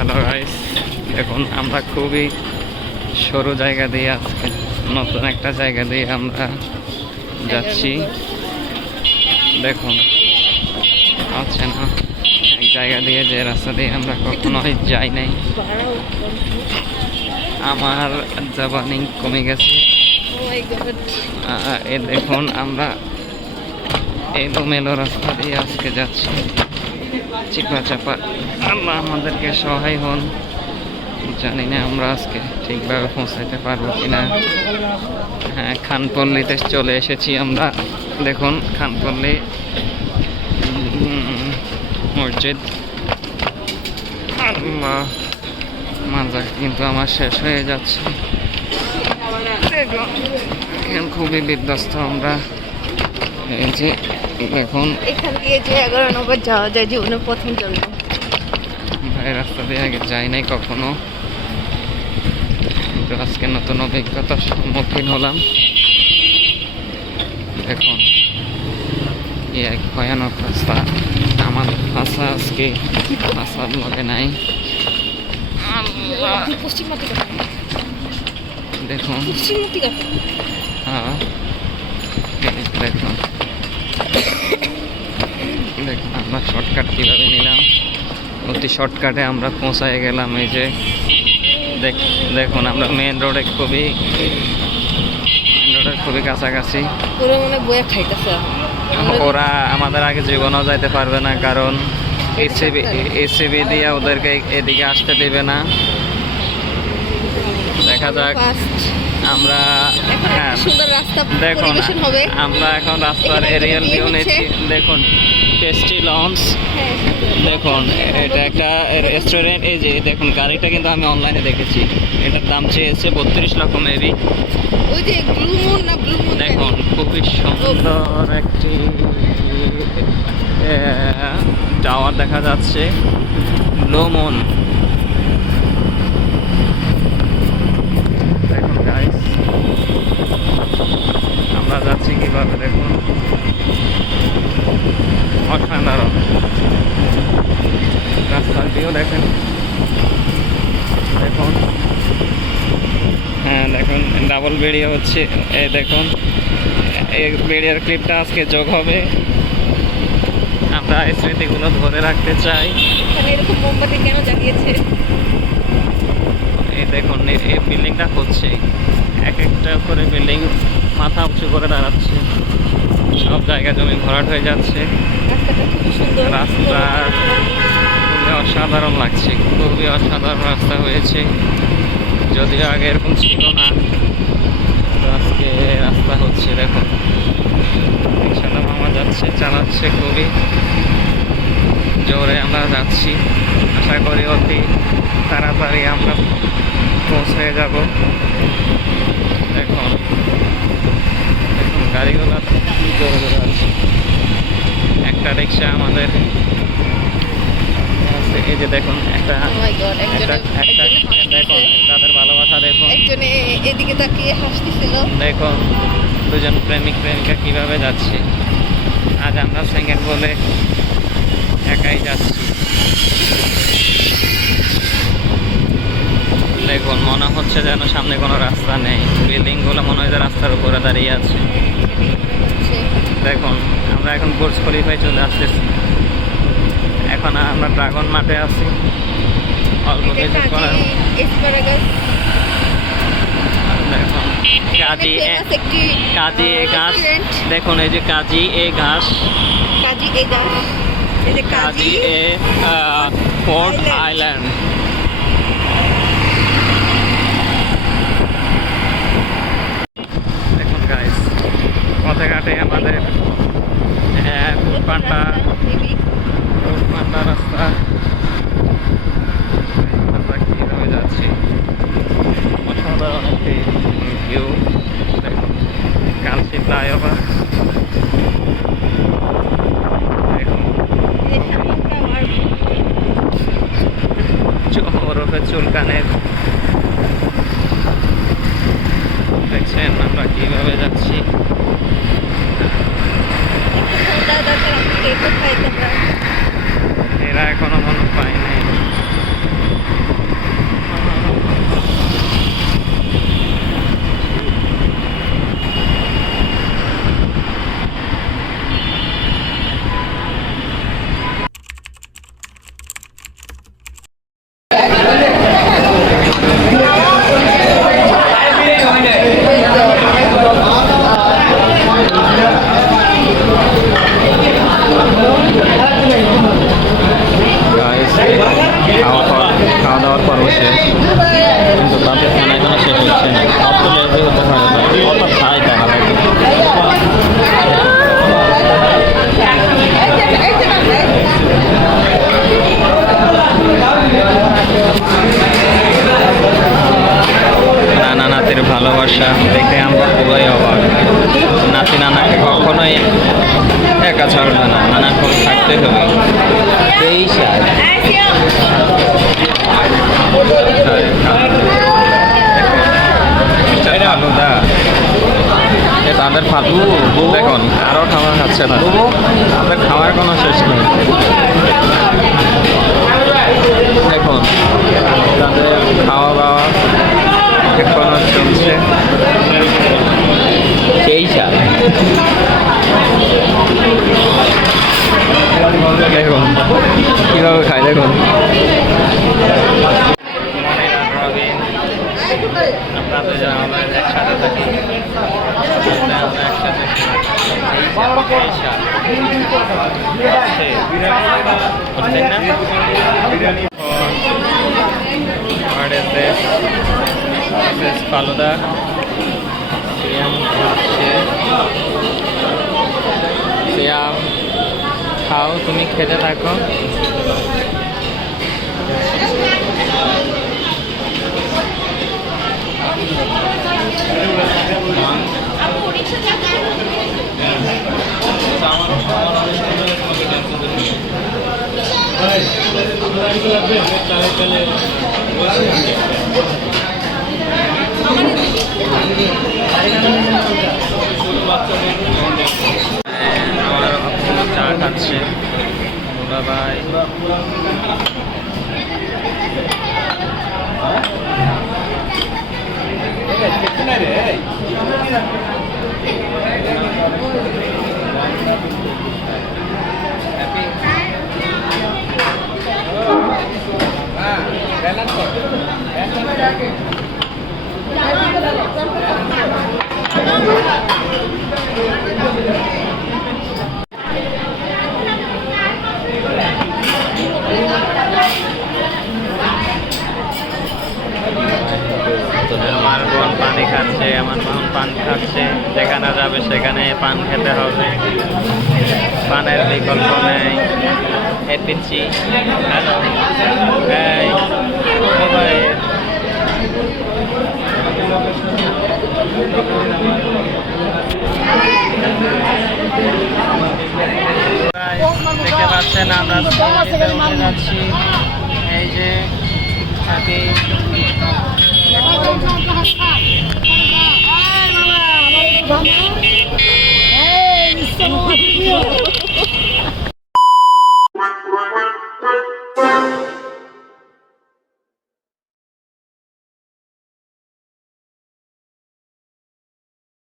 Hello guys এখন আমরা খুবই সরু জায়গা দিয়ে আজকে নতুন একটা জায়গা দিয়ে আমরা যাচ্ছি। দেখুন আছে না? এক জায়গা দিয়ে যে রাস্তা দিয়ে আমরা কখনোই যাই নাই। আমার জাবানি কমে গেছে। আহ, এ দেখুন আমরা এলোমেলো রাস্তা দিয়ে আজকে যাচ্ছি। চিপা চাপা। আল্লাহ আমাদেরকে সহায় হন। জানি না আমরা আজকে ঠিকভাবে পৌঁছাইতে পারব কিনা। হ্যাঁ খানপল্লিতে চলে এসেছি আমরা। দেখুন, খানপল্লি মসজিদ। আল্লাহ মাজা কিন্তু আমার শেষ হয়ে যাচ্ছে। খুবই বিধ্বস্ত আমরা। এই যে দেখুন এখান দিয়ে যে এগারো নম্বর যাওয়া যায় জীবনে প্রথম জন্য। ভাই রাস্তা দিয়ে আগে যাই নাই কখনো। কিন্তু আজকে নতুন অভিজ্ঞতার সম্মুখীন হলাম। দেখুন কি এক ভয়ানক রাস্তা। আমার ভাষা আজকে ভাষার লগে নাই। দেখুন। হ্যাঁ। দেখুন। দেখুন আমরা শর্টকাট কীভাবে নিলাম? অতি শর্টকাটে আমরা পৌঁছায় গেলাম এই যে দেখ- দেখুন আমরা মেন রোডে খুবই মেন রোডের খুবই কাছাকাছি। পুরো মনে ওরা আমাদের আগে জীবনও যাইতে পারবে না কারণ এসিবি এসিবি দিয়ে ওদেরকে এদিকে আসতে দেবে না। দেখা যাক আমরা সুন্দর রাস্তা দেখুন পরিবেশন হবে। আমরা এখন রাস্তার এরিয়াল ভিউ নিচ্ছি। দেখুন টেস্টি লঞ্চ হ্যাঁ দেখুন এটা একটা রেস্টুরেন্ট এই যে দেখুন গাড়িটা কিন্তু আমি অনলাইনে দেখেছি। এটার দাম চেয়েছে বত্রিশ লক্ষ মেবি ওই যে ব্লু মুন না ব্লু মুন দেখুন খুবই সুন্দর একটি টাওয়ার দেখা যাচ্ছে। লোমন দেখুন গাইস আমরা যাচ্ছি কীভাবে দেখুন? অসাধারণ রাস্তার ভিউ দেখেন। দেখুন। হ্যাঁ দেখুন ডাবল বেরিয়ে হচ্ছে। এই দেখুন, এই বেরিয়ার ক্লিপটা আজকে যোগ হবে। আমরা এই স্মৃতিগুলো ধরে রাখতে চাই। এরকম মোমবাতি কেন এই দেখুন এই- বিল্ডিংটা হচ্ছে এক একটা করে বিল্ডিং মাথা উঁচু করে দাঁড়াচ্ছে। সব জায়গা জমি ভরাট হয়ে যাচ্ছে। রাস্তা খুবই অসাধারণ লাগছে খুবই অসাধারণ রাস্তা হয়েছে। যদিও আগে এরকম ছিল না তো আজকে রাস্তা হচ্ছে দেখুন। রিক্সাটা মামা যাচ্ছে চালাচ্ছে খুবই। জোরে আমরা যাচ্ছি। আশা করি অতি তাড়াতাড়ি আমরা পৌঁছে যাব। দেখুন দেখুন গাড়িগুলো কি জোরে জোরে আছে একটা রিক্সা আমাদের। এই যে দেখুন একটা একজনে দেখুন তাদের ভালোবাসা দেখুন। একজনে এদিকে তাকিয়ে হাসতেছিল। দেখুন দুজন প্রেমিক প্রেমিকা কীভাবে যাচ্ছে। আজ আমরা সিঙ্গেল বলে একাই যাচ্ছি। দেখুন মনে হচ্ছে যেন সামনে কোনো রাস্তা নেই। বিল্ডিংগুলো মনে হয় যে রাস্তার উপরে দাঁড়িয়ে আছে। দেখুন আমরা এখন বুর্জ খলিফায় চলে আসতেছি। এখন আমরা ড্রাগন মাঠে আছি। অল্প কিছু এসপারাগাস দেখুন কাজী এ- কাজী এ ঘাস। দেখুন এই যে কাজী এ ঘাস। কাজী এ যে কাজী এ পোর্ট আইল্যান্ড দেখুন গাইস পথে ঘাটে আমাদের আহ, ফুটপান্ডা ফুটপান্ডা রাস্তা। আমরা কীভাবে যাচ্ছি? ভিউ দেখছেন আমরা কীভাবে যাচ্ছি? এরা এখনও মনে পায় নাই দাওয়ার পর্ব শেষ কিন্তু তাদের খানা খাই তারা হয়তো নানা নাতির ভালোবাসা দেখে আমরা পুরোই অবাক নাতি নানাকে কখনোই একা ছাড়বে না নানা করে থাকতে হবে এই সার ফালুদা এ তাদের ফালু দেখুন। আরও খাবার খাচ্ছে না। তাদের খাওয়ার কোনো শেষ নেই। দেখুন তাদের খাওয়া দাওয়া এখনও চলছে। সেই সার দেখুন কীভাবে খায় দেখুন। আপনাদের আমরা একসাথে থাকি আমরা একসাথে ফালুদা সিয়াম সিয়াম খাও তুমি খেতে থাকো আমার চা খাচ্ছে বাবাই ব্যালেন্স কর ব্যালেন্স আমার বোন পানি খাচ্ছে আমার বোন পান খাচ্ছে যেখানে যাবে সেখানে পান খেতে হবে পানের বিকল্প নেই এ দেখতে পাচ্ছেন আমরা যাচ্ছি এই যে Hey, Mr.